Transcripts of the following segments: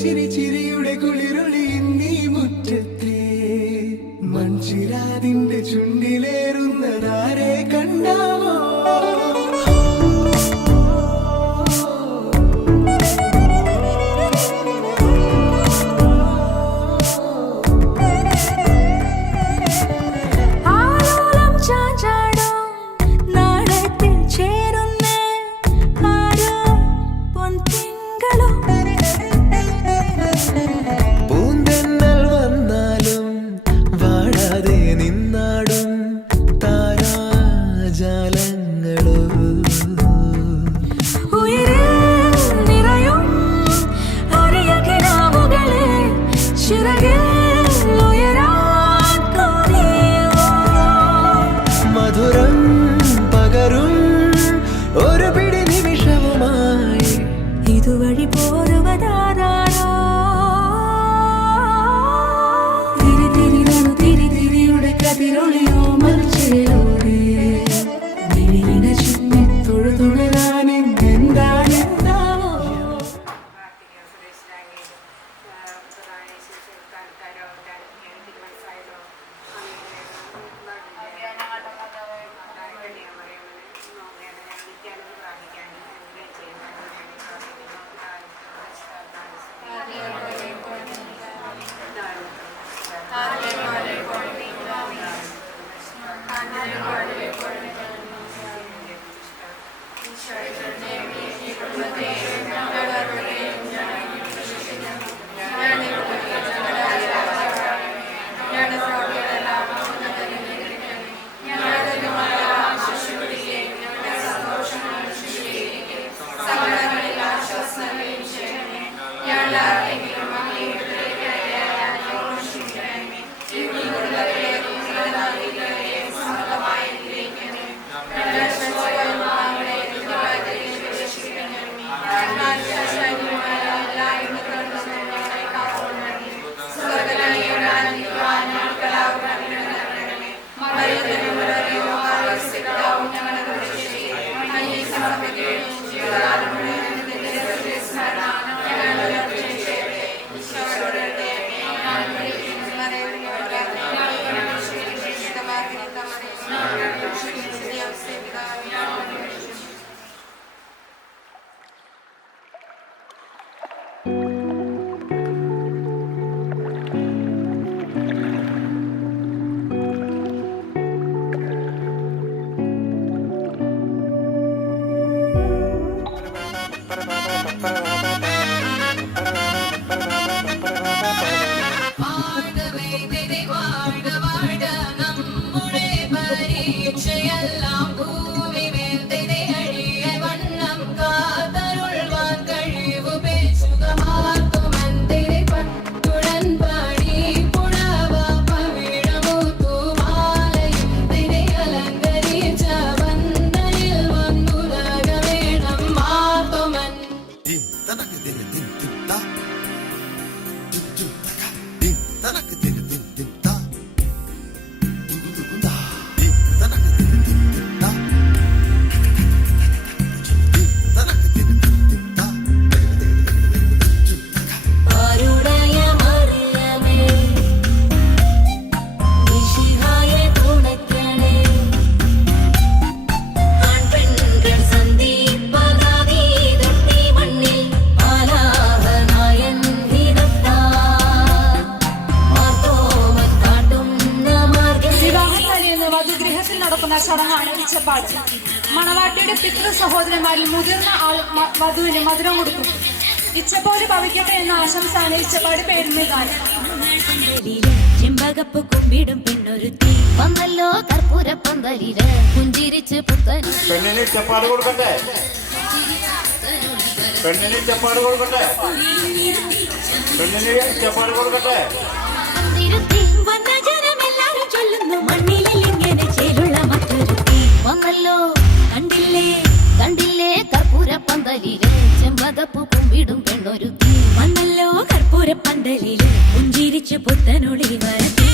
ചിരി ചിരിയുടെ കുളിരൊളി നീ മുറ്റത്തെ മൺചിരാതിന്റെ ചുണ്ടിലേറുന്നതാരെ കണ്ടാവോ ചടങ്ങാണ് ഇച്ചപ്പാട്. മണവാട്ടിയുടെ പിതൃ സഹോദരന്മാരിൽ മുതിർന്ന ആൾ വധുവിന് മധുരം കൊടുക്കും. ഇച്ചപ്പോര് ഭവിക്കട്ടെ എന്ന ആശംസയാണ് ഇച്ചപ്പാട് പേരിന് ഗാനം. ചെമ്പകപ്പ് കുമ്പിടും പെണ്ണൊരുത്തി വന്നല്ലോ കർപ്പൂരപ്പന്തലില് പുഞ്ചിരിച്ച് പുത്തൻ പെണ്ണിന് ഇച്ചപ്പാട് കൊടുക്കട്ടെ, പെണ്ണിന് ഇച്ചപ്പാട് കൊടുക്കട്ടെ, പെണ്ണിന് ഇച്ചപ്പാട് കൊടുക്കട്ടെ. വന്ന ജനമെല്ലാരും ചൊല്ലുന്നു മണ്ണിലിങ്ങനെ ചേലുള്ള മറ്റൊരുത്തി വന്നല്ലോ കണ്ടില്ലേ കണ്ടില്ലേ കർപ്പൂരപ്പന്തലില് ചെമ്പകപ്പ് കുമ്പിടും പെണ്ണൊരുത്തി വന്നല്ലോ കർപ്പൂരപ്പന്തലില് പുഞ്ചിരിച്ച് പുത്തനൊളി വരത്തി.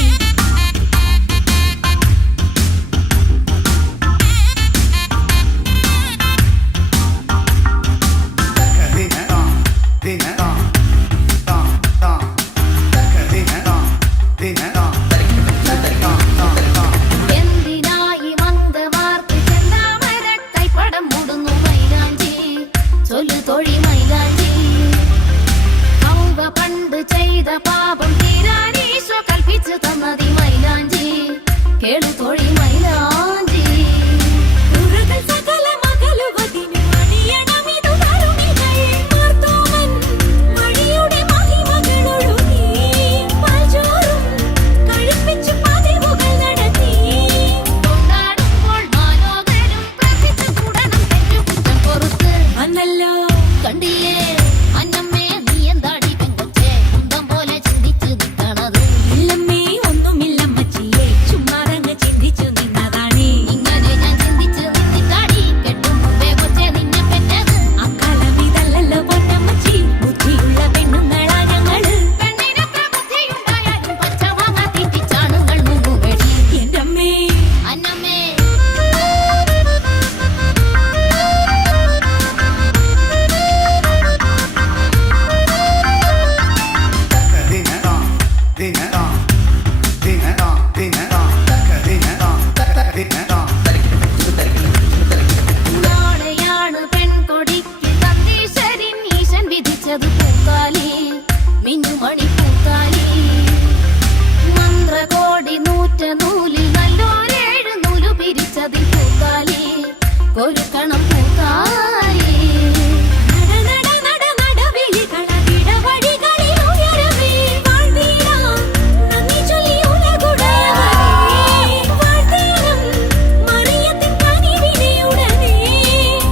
കേളു തോഴി മൈലാഞ്ചി ഉറകൾ സകല മകളുവതിനു അണിയണമിതു തരുണികൾ മാർത്തോമൻ വഴിയുടെ മഹിമകളൊഴുകി പാൽചോറും കഴിപ്പിച്ചു പതിവുകൾ നടത്തി കൊണ്ടാടുമ്പോൾ മാലോകരും പ്രാർത്ഥിച്ചു കൂടണം തെറ്റുകുറ്റം പൊറുത്ത് അന്നല്ലോ കണ്ടില്ലേ അന്നമ്മേ നീ എന്താടി പെങ്കച്ചേ കുന്തം പോലെ ചിന്തിച്ചു നിൽക്കണത് ഇല്ലമ്മേ ഒന്നുമില്ലമ്മച്ചിയേ ചുമ്മാതങ്ങ് ചിന്തിച്ചു നിന്നതാണേ ഇങ്ങനെ ഞാൻ ചിന്തിച്ചു നിന്നിട്ടാടി കെട്ടും മുമ്പേ കൊച്ചേ നിന്നെ പെറ്റത് അക്കാലം ഇതല്ലല്ലോ പൊന്നമ്മച്ചി ബുദ്ധിയുള്ള പെണ്ണുങ്ങളാ ഞങ്ങള് പെണ്ണിനത്ര ബുദ്ധിയുണ്ടായാലും പച്ചവാങ്ങ തീറ്റിച്ചാണുങ്ങൾ മുങ്ങുവെടി എന്റെ അമ്മേ അന്നമ്മേ നാളെയാണ് പെൺകൊടിക്ക് തന്തീശ്വരൻ ഈശൻ വിധിച്ചത് പൂക്കാലി മിന്നുമണി പൂക്കാലി മന്ത്രകോടി നൂറ്റ നൂലിൽ നല്ലോരേഴ് നൂലു പിരിച്ചതിൽ പൂക്കാലി കൊരുക്കണം പൂക്കാലി നട നട നടവിളികള ഇടവഴികളിൽ ഉയരവേ വാഴ്ത്തിടാം നന്ദി ചൊല്ലി ഉലകുടയവരേ വാഴ്ത്തിടാം മറിയത്തിൻ കനിവിനെയുടനെ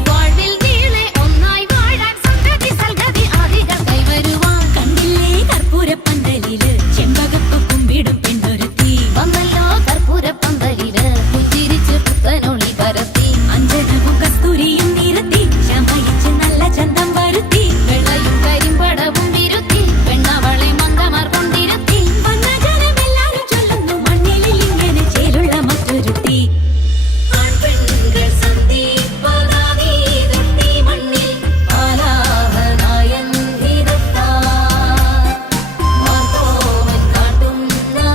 വാഴ്വിൽ നീളെ ഒന്നായി വാഴാൻ സന്തതി സൽഗതി ആദികൾ കൈവരുവാൻ കണ്ടില്ലേ കർപ്പൂരപ്പന്തലില് ചെമ്പകപ്പ് കുമ്പിടും പെണ്ണൊരുത്തി വന്നല്ലോ കർപ്പൂരപ്പന്തലില് പുഞ്ചിരിച്ച് പുത്തനൊളി പരത്തി അഞ്ജനവും കസ്തൂരിയും നിരത്തി ശമയിച്ച് നല്ല ചന്തം വരുത്തി വെള്ളയും കരിമ്പടവും വിരുത്തി പെണ്ണവളെ മന്ദമാർ കൊണ്ടിരുത്തി വന്ന ജനമെല്ലാരും ചൊല്ലുന്നു മണ്ണിലിൽ ഇങ്ങനെ ചേലുള്ള മറ്റൊരുത്തി ആൺപെൺകൾ സന്ധിപ്പതാനീ തൊട്ടി മണ്ണിൽ ആലാഹനായൻ മാർത്തോമൻ കാട്ടുന്ന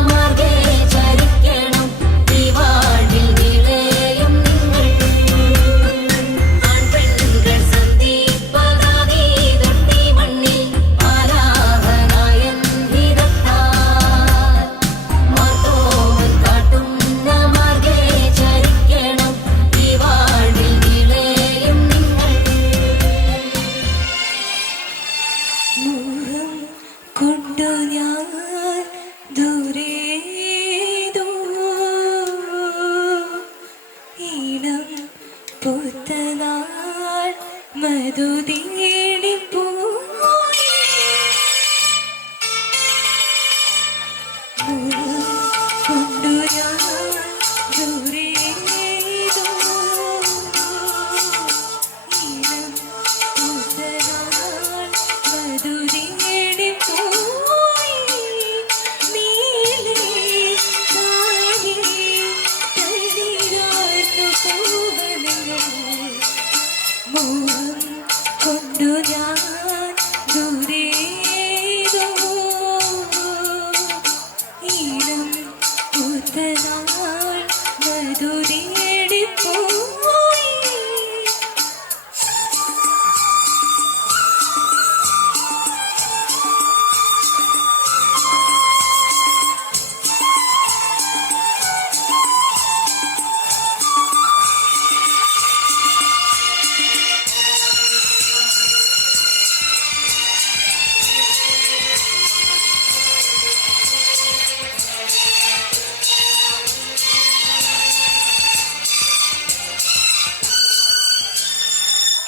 മാർഗേ ചരിക്കണം ഈ വാഴ്വിൽ നിളയും നിങ്ങൾ ആൺപെൺകൾ സന്ധിപ്പതാനീ തൊട്ടി മണ്ണിൽ ആലാഹനായൻ മാർത്തോമൻ കാട്ടുന്ന മാർഗേ ചരിക്കണം ഈ വാഴ്വിൽ നിളയും നിങ്ങൾ മോഹം കൊണ്ടു ഞാൻ ദൂരേതോ ഈണം പൂത്തനാൾ മധു തേടിപ്പോയി മോഹം കൊണ്ടു ഞാൻ ദൂരേതോ ഈണം പൂത്തനാൾ മധു തേടിപ്പോയി നീലേ താഴെ തളിരാർന്നു പൂവനങ്ങൾ മോഹം കൊണ്ടു ഞാൻ ദൂരേതോ ഈണം പൂത്തനാൾ മധു തേടിപ്പോയി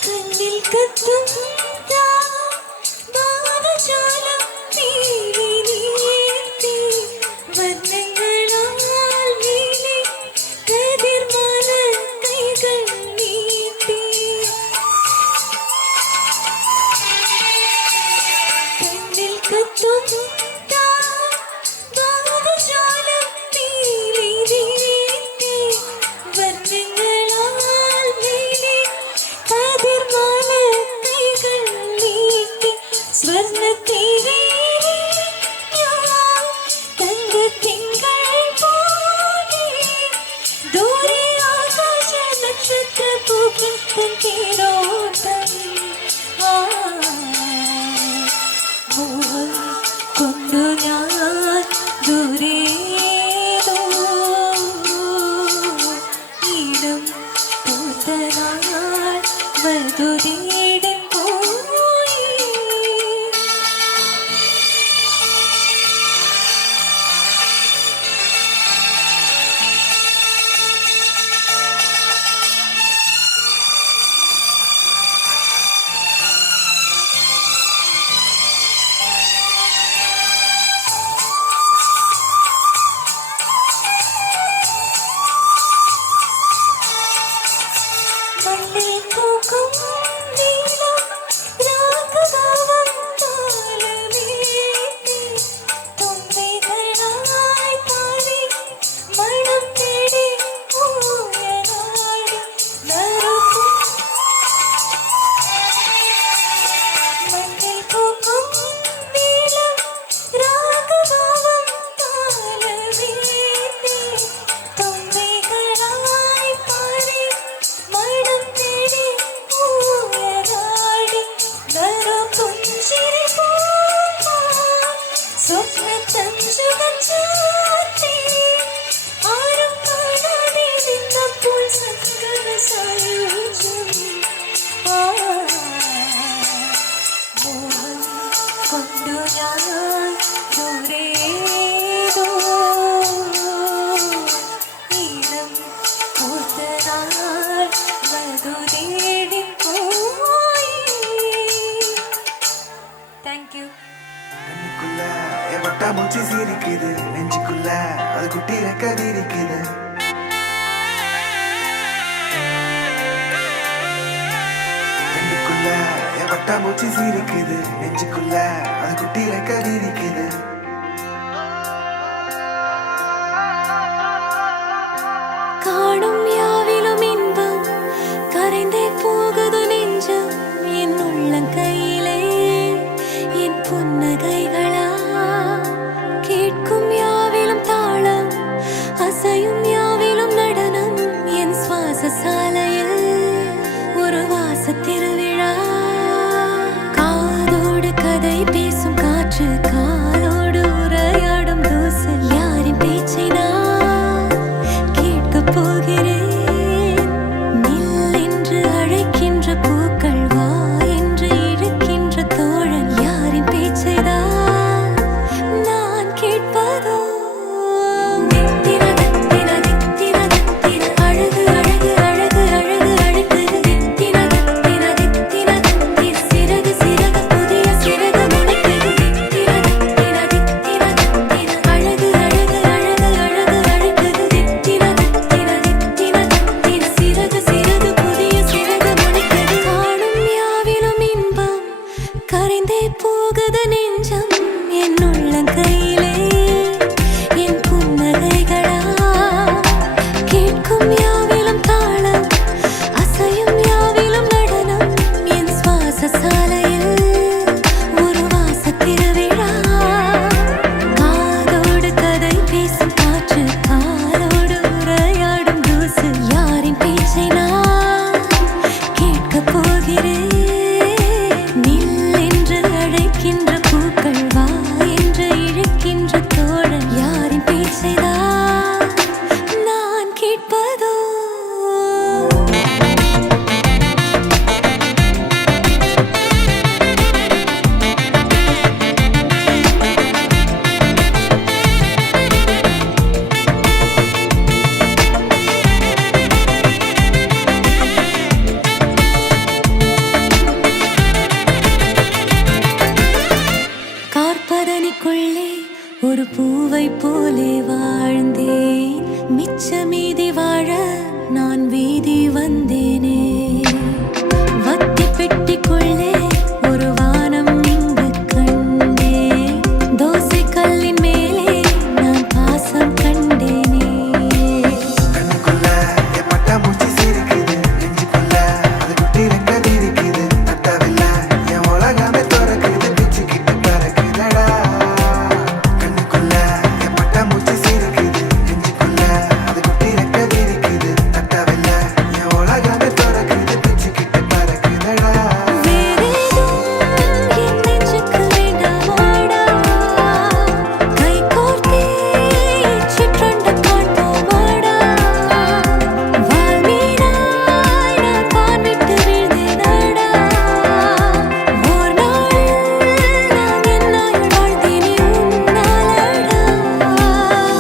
കണ്ണിൽ കത്തും വാനജാലം നീലി നീർത്തി വർണ്ണങ്ങളാൽ നീലി കതിർമാല കൈകൾ നീട്ടി കണ്ണിൽ കത്തും വാനജാലം നീലി നീർത്തി വർണ്ണങ്ങളാൽ നീലി കതിർമാല കൈകൾ നീട്ടി സ്വർണ്ണത്തിരേറി ഞാൻ തങ്കത്തിങ്കൾ പോലെ ദൂരെ ആകാശ നക്ഷത്രപൂക്കൾ തൻ തേരോട്ടം മോഹം കൊണ്ടു ഞാൻ ദൂരേതോ സ്വപ്നത്തഞ്ചുകം ചാർത്തി ആരും കാണാതെ നിന്നപ്പോൾ സങ്കട സായുജ്യം മോഹം കൊണ്ടു ഞാൻ ദൂരേതോ ഈണം പൂത്തനാൾ വധു തേടിപ്പോയി. Thank you. கண்ணுக்குள்ள என் வட்டாமூச்சி சிரிக்குது, நெஞ்சுக்குள்ள அது குட்டி ரெக்கது இருக்குது. கண்ணுக்குள்ள என் வட்டாமூச்சி சிரிக்குது, நெஞ்சுக்குள்ள அது குட்டி ரெக்கது இருக்குது. காணும் யாவிலும் இன்பம் கரைந்தே போகுது நெஞ்சம் என் உள்ளங்கையிலே என் புன்னகைகளா கேட்கும் யாவிலும் தாளம் அசையும் யாவிலும் நடனம் என் சுவாச சாலையில் ஒரு வாச திருவிழா காதோடு கதை பேசும் காற்று காலோடு உரையாடும் தூசு யாரின் பேச்சை நான் கேட்கப் போகிறேன். நில் என்று அழைக்கின்ற பூக்கள் வா என்று இழுக்கின்ற தோழன் யாரின் பேச்சைதான் நான் கேட்பதோ. தித்தின தித்தின தித்தின தித்தின அழகு அழகு அழகு அழகு அழகு தித்தின தித்தின தித்தின தித்தின சிறகு சிறகு புதிய சிறகு முளைக்குது தித்தின தித்தின தித்தின தித்தின அழகு அழகு அழகு அழகு அழகுது தித்தின தித்தின தித்தின தித்தின சிறகு சிறகு புதிய சிறகு முளைக்குது. காணும் யாவிலும் இன்பம் கரைந்தே போகுது நெஞ்சம் என் உள்ளங்கையிலே என் புன்னகைகளா கேட்கும் யாவிலும் தாளம் அசையும் யாவிலும் நடனம் என் சுவாச சாலையில் ஒரு வாச திருவிழா காதோடு கதை பேசும் காற்று காலோடு உரையாடும் தூசு யாரின் பேச்சை நான் கேட்கப் போகிறேன். நில் என்று அழைக்கின்ற பூக்கள் வா என்று இழுக்கின்ற தோழன் யாரின் பேச்சைதான் நான் கேட்பதோ. கார்பதனிக்குள்ளே ஒரு பூவை போலே வாழ்ந்தேன் மிச்ச மீதி வாழ நான் வீதி வந்தேனே. வத்தி பெட்டிக்குள்ளே ஒரு வானம் இங்கு கண்டேன் தோசை கல்லின் மேலே நான் பாசம் கண்டேனே. கண்ணுக்குள்ள என் வட்டாமூச்சி சிரிக்குது, நெஞ்சுக்குள்ள அது குட்டி ரெக்கது இருக்குது. தட்டவில்ல என் உலகமே திறக்குது, பிச்சுக்கிட்டு பறக்குதடா. கண்ணுக்குள்ள என் வட்டாமூச்சி சிரிக்குது, நெஞ்சுக்குள்ள அது குட்டி ரெக்கது இருக்குது. தட்டவில்ல என் உலகமே திறக்குது, பிச்சுக்கிட்டு பறக்குதடா. வேறேதும் என் நெஞ்சுக்கு வேண்டாமாடா கை கோர்த்தே சிற்றண்டு காண்போமாடா. வால்மீனாய் நான் வான் விட்டு வீழ்ந்தேனடா. ஓர் நாளில் நான் என்னாயுள் வாழ்ந்தேனே உன்னாலடா.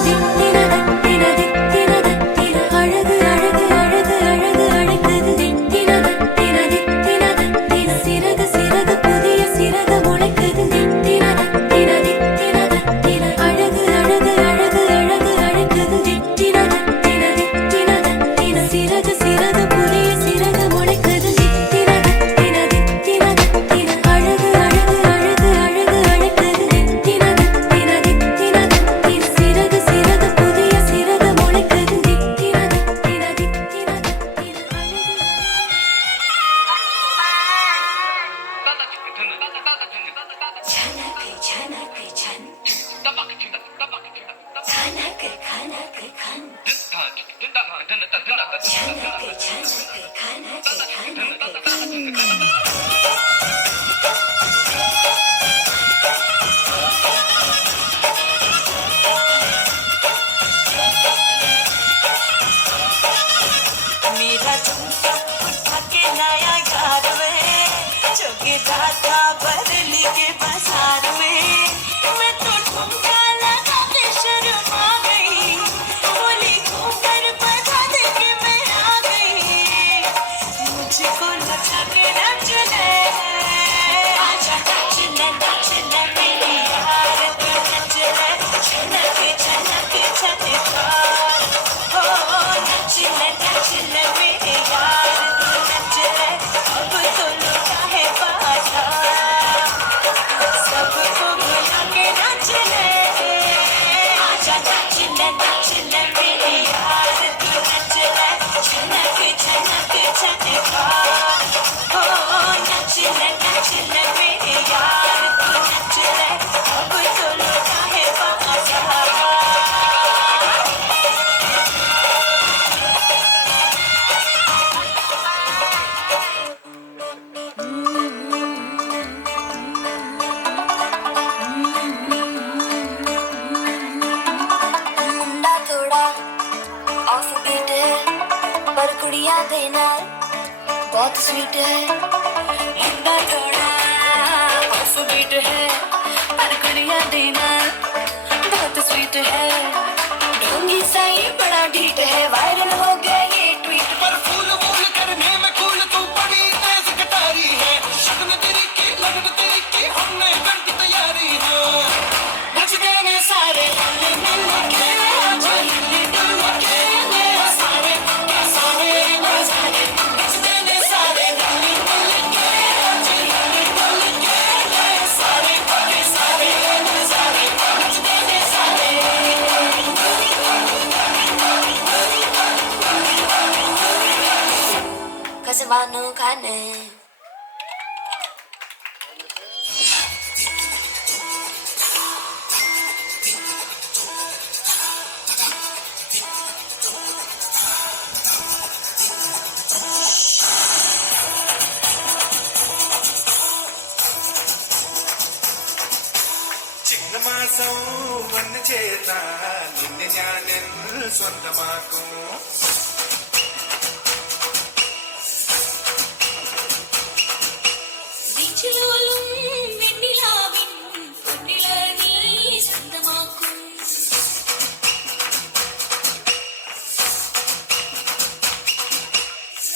தித்தின தத்தின தித்தின தத்தின அழகு அழகு அழகு அழகு அழைக்குது தித்தின தத்தின தித்தின தத்தின சிறகு சிறகு புதிய சிறகு முளைக்குது தித்தின தத்தின தித்தின தத்தின அழகு அழகு அழகு அழகு அழைக்குது தித்தின தத்தின தித்தின தத்தின சிறகு சிறகு புதிய சிறகு முளைக்குது தித்தின தத்தின தித்தின தத்தின அழகு அழகு அழகு அழகு அழைக்குது தித்தின தத்தின தித்தின தத்தின சிறகு சிறகு புதிய சிறகு முளைக்குது தித்தின தத்தின தித்தின தத்தின छनके छनके छन खनके खनके खन छनके छनके खनके खनके खन मुंडा थोड़ा ऑफ बीट है पर कुड़ियां देना बहुत स्वीट है मुंडा थोड़ा ऑफ बीट है पर कुड़ियां देना बहुत स्वीट है ढोंगी सही बड़ा ढीठ है वायरल हो गया ये ट्वीट पर फूल फूल करने में फूल तू बड़ी तेज कटारी है शगन तेरी की लगन तेरी की हमने कर दी तैयारी है नच देने सारे मिल के झिल्ली डुल के सारे के सारे नजारे नच देने सारे मिल के झिल्ली डुल के सारे के सारे नजारे नच देने सारे कसमानो खाने ചിങ്ങമാസം വന്നു ചേർന്നാൽ നിന്നെ ഞാനിൽ സ്വന്തമാക്കും വീച്ചിലോലും വെണ്ണിലാവിൻ പൊന്നില നീ സ്വന്തമാക്കും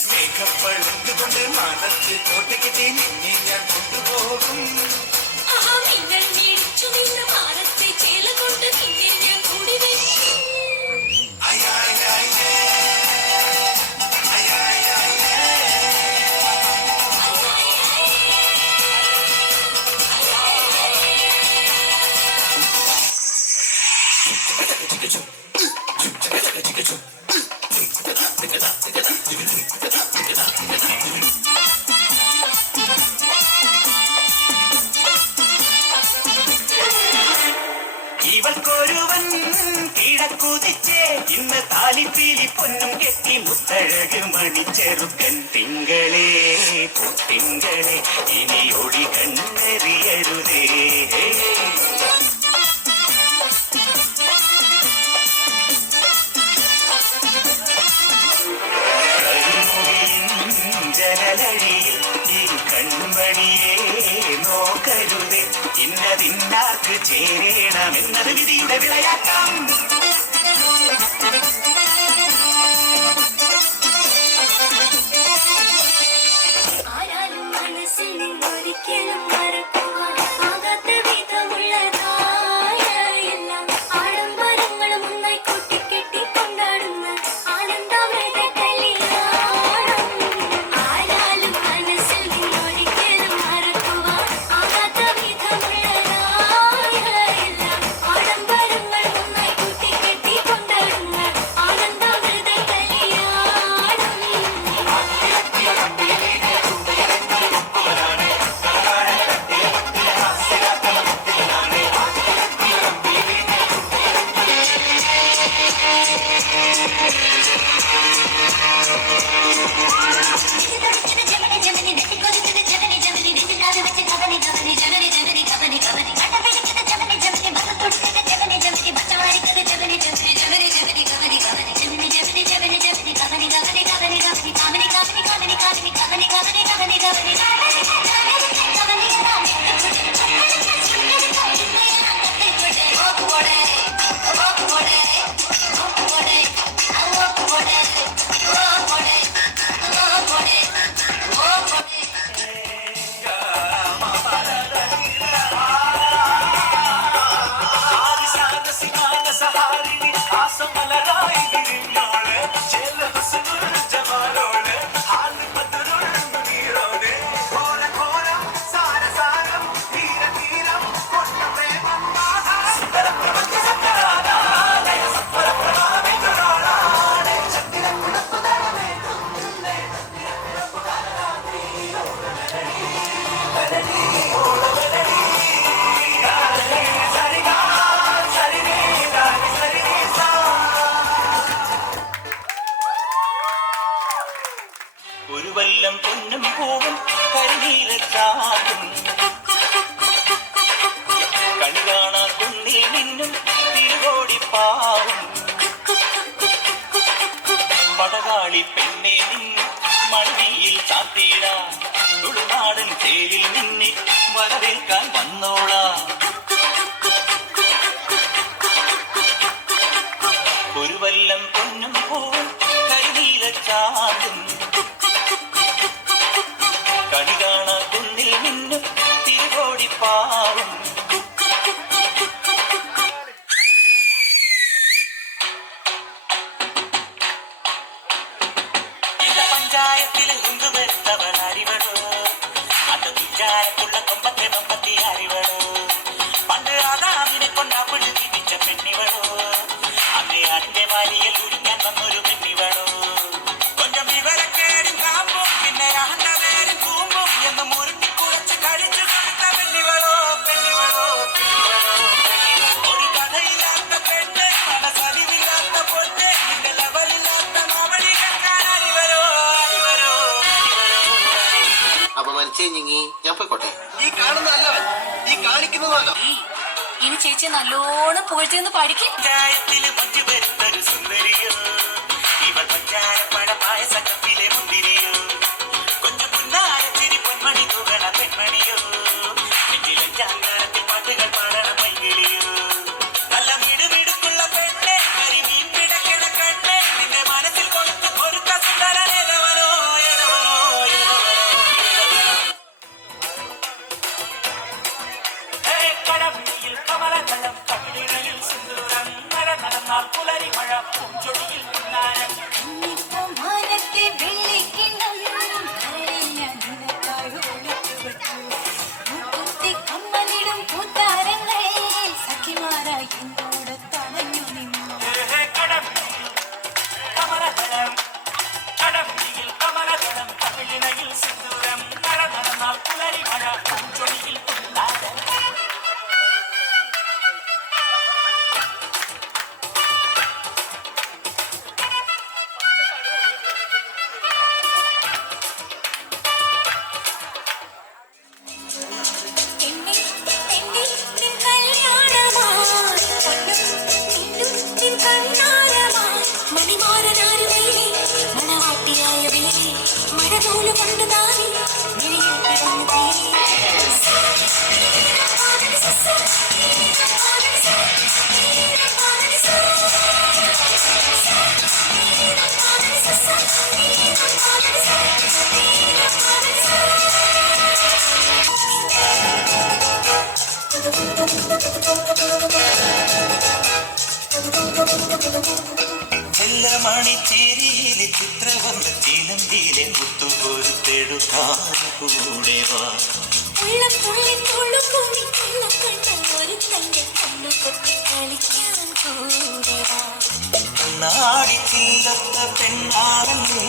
മേഘപ്പഴുന്നുകൊണ്ട് മാനത്ത് കോട്ടയ്ക്കിട്ട് നിന്നെ ഞാൻ കൊണ്ടുപോകും ആഹാ മിന്നൽ മേടിച്ചു നിന്ന മാനത്തെ ചേല കൊണ്ട് നിന്നെ ഞാൻ കൂടി വെക്കും അയ്യായ്യായ്യേ. അയ്യായ്യായ്യേ. ഇവൾക്കൊരുവൻ കിഴക്കുതിച്ചേ ഇന്ന് താലിപ്പീലി പൊന്നും കെട്ടി മുത്തഴക് മണിച്ചെറുക്കൻ തിങ്കളേ പൊത്തിങ്കളെ ഇനി ഒളി കണ്ണെറിയരുതേ ജനലഴിയിൽ ഈ കൺമണിയെ നോക്കരുതേ ഇന്നതിന്നാർക്ക് ചേരണമെന്നത് വിധിയുടെ വിളയാട്ടം ആരാലും മനസ്സിൽ നിന്നൊരിക്കലും മറക്കുവാൻ ആകാത്ത വിധമുള്ളതായ എല്ലാം ആഡംബരങ്ങളും ഒന്നായി കൂട്ടിക്കെട്ടി കൊണ്ടാടുന്ന ആനന്ദമൃത കല്യാണം ആരാലും മനസ്സിൽ നിന്നൊരിക്കലും മറക്കുവാൻ ആകാത്ത വിധമുള്ളതായ എല്ലാം ആഡംബരങ്ങളും ഒന്നായി കൂട്ടിക്കെട്ടി കൊണ്ടാടുന്ന കാണാ കുന്നിൽ നിന്നും തിരുകോടിപ്പാവും പടകാളി പെണ്ണെ നിന്നും മഴവിയിൽ ചാത്തിയിടാ തുളുനാടൻ തേരിൽ നിന്നെ വരവേൽക്കാൻ വന്നോളാ ഒരു വല്ലം പൊന്നും പോവും കരിനീല ചാന്തും കണി കാണാ കുന്നിൽ നിന്നും തിരുകോടിപ്പാവും പഞ്ചായത്തില് ഹുങ്കുവരുത്തവൾ അറിവടോ അത് വിചാരത്തുള്ള കൊമ്പത്തെ മമ്പത്തി അറിവടോ പണ്ട് ആദാമിനെ കൊണ്ടാ പിടിപ്പിച്ച പെണ്ണിവളോ അന്നേ അതിന്റെ വാലിയിൽ കുടിക്കാൻ വന്നൊരു പെണ്ണിവളോ കൊഞ്ചം വിവരക്കേടും കാമ്പും പിന്നെ അഹന്തവേരും കൂമ്പും എന്ന് മുരുട്ടി കുറച്ച് കഴിച്ചു കൊടുത്ത പെണ്ണിവളോ പെണ്ണിവളോ പെണ്ണിവളോ ഒരു കഥയില്ലാത്ത പെണ്ണ് മനസ്സറിവില്ലാത്ത പൊണ്ണ് നിന്റെ ലവലില്ലാത്ത മാവളി കേൾക്കാൻ അറിവരോ അറിവരോ അപ്പൊ മരിച്ചേ ഞങ്ങി ഞാൻ പോയിക്കോട്ടെ. ഈ കാണുന്നതല്ല ഈ കാണിക്കുന്നതല്ല. ഇനി ചേച്ചി നല്ലോണം പുകഴ്ത്തിയൊന്ന് പഠിക്കും. പഞ്ചായത്തില് മഞ്ജു വരുത്തൊരു സുന്ദരിയോ ഇവൾ പഞ്ചാരപ്പഴ പായസക്കപ്പിലെ മുന്തിരിയോ കൊഞ്ചു പുന്നാരച്ചിരി പൊന്മണി തൂകണ പെൺമണിയോ നെഞ്ചിലഞ്ചാങ്കാരത്തിൽ പാട്ടുകൾ പാടണ പൈകിളിയോ നല്ല മിടുമിടുക്കുള്ള പെണ്ണെ കരിമീൻ പിടക്കണ കണ്ണെ നിന്റെ മനസ്സിൽ കൊടുത്ത് പൊരുത്ത സുന്ദരനേതവനോ ഏതവനോ കടവിളിയിൽ കമലകളം കവിളിണയിൽ സിന്ദൂരം നട നടന്നാൽ പുലരി മഴ പൂഞ്ചൊടിയിൽ പുന്നാരം മാനത്തെ വെള്ളിക്കിണ്ണം കരളിൽ ഞാൻ നിനക്കായി ഒളിച്ചു വെച്ചു. മുക്കുത്തി കമ്മലിടും പൂത്താരങ്ങൾ സഖിമാരായി എന്നോട് തടഞ്ഞു നിന്നു. കടവിളിയിൽ കമലകളം കവിളിണയിൽ സിന്ദൂരം നട നടന്നാൽ പുലരി മഴ പൂഞ്ചൊടിയിൽ പുന്നാരം എന്നെ എന്നെ നിൻ കല്യാണമായി പൊന്നും നിന്നും നിൻ കണ്ണാരമായി മണിമാരനാരു വേലി മണവാട്ടിയായ വേലി മഴനൂല് കൊണ്ട് നാരി നിഴലിൽ കിടന്നു തേരി ചെല്ലമണിച്ചേരിയിലെ ചിത്രവന്ന ചീലന്തിയിലെ മുത്തുപോരുത്തെടുക്കാൻ കൂടെ വാ ഉള്ളം തുള്ളി തുള്ളും കൂടി കണ്ണക്കണ്ണൻ ഒരു തന്റെ കണ്ണു കൊത്തി കളിക്കാൻ കൂടെ വാ നാടി ചില്ലത്ത പെണ്ണാടല്ലേ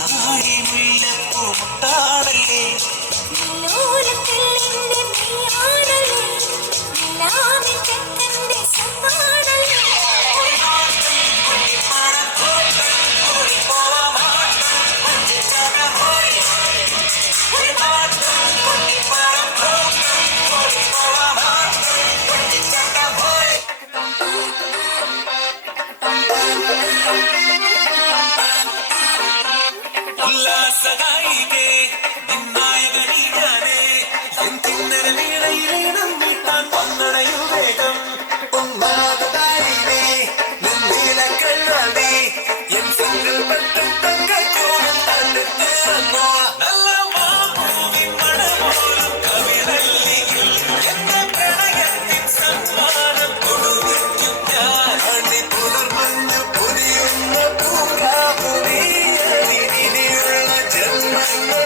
നാടി മുല്ലപ്പൂ മുട്ടാടല്ലേ നിലോലത്തിൽ നിന്റെ നീയാണല്ലേ നിലാവിൻ കെട്ടന്റെ സമ്മാനല്ലേ ഉല്ലാസഗായികേ നിന്നായകനീയാനേ എൻ കിന്നര വീണയിലേണം വീട്ടാൻ വന്നടയു വേഗം പൊന്നാതാരിണി നിന്നില കണ്ണാടി എൻ സങ്കൽപ്പത്തിൽ തങ്കച്ചോറും തന്നെത്തി വന്നോ നല്ല മാപ്പൂവിൻ മണമോലും കവിതല്ലിയിൽ എന്റെ പ്രണയത്തിൻ സമ്മാനം കൊടുവിക്കും ഞാൻ അണി പുലർമഞ്ഞു പൊരിയുന്ന പൂങ്കാവുനീ ഇനിയുള്ള ജന്മങ്ങൾ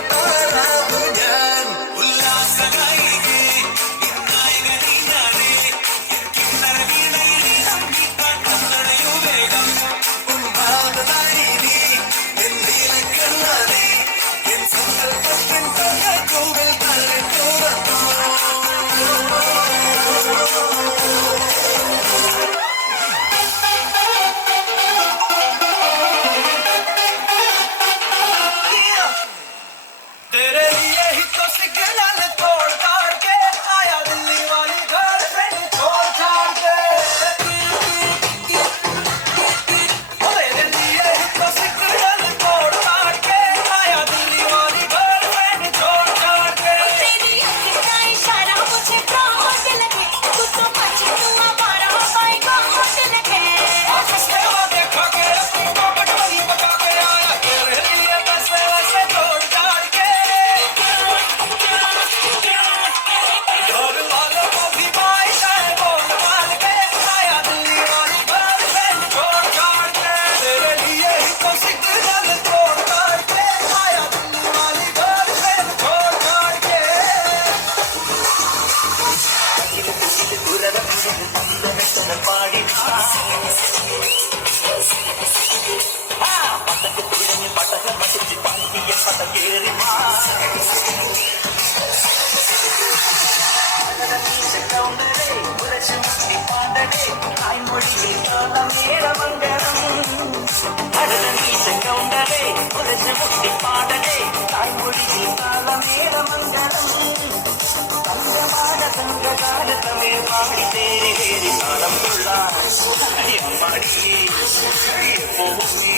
പാടി പട്ടക്ക് തുഴഞ്ഞ് പട്ടക മടിച്ച് പങ്കിയ പട്ട കേറി കൗണ്ടരേ ഉരച്ചു മുട്ടി പാടടേ തായ്മൊഴിയിൽ കാലമേളമംഗളം അടനീശ കൗണ്ടരേ ഉരച്ചു മുട്ടി പാടടേ തായ്മൊഴിയിൽ കാലമേളമംഗളം തങ്കമാന തങ്കകാല തമിഴ് പാടി തേരി താളം കൊള്ളാൻ പാടി പോകുന്നേ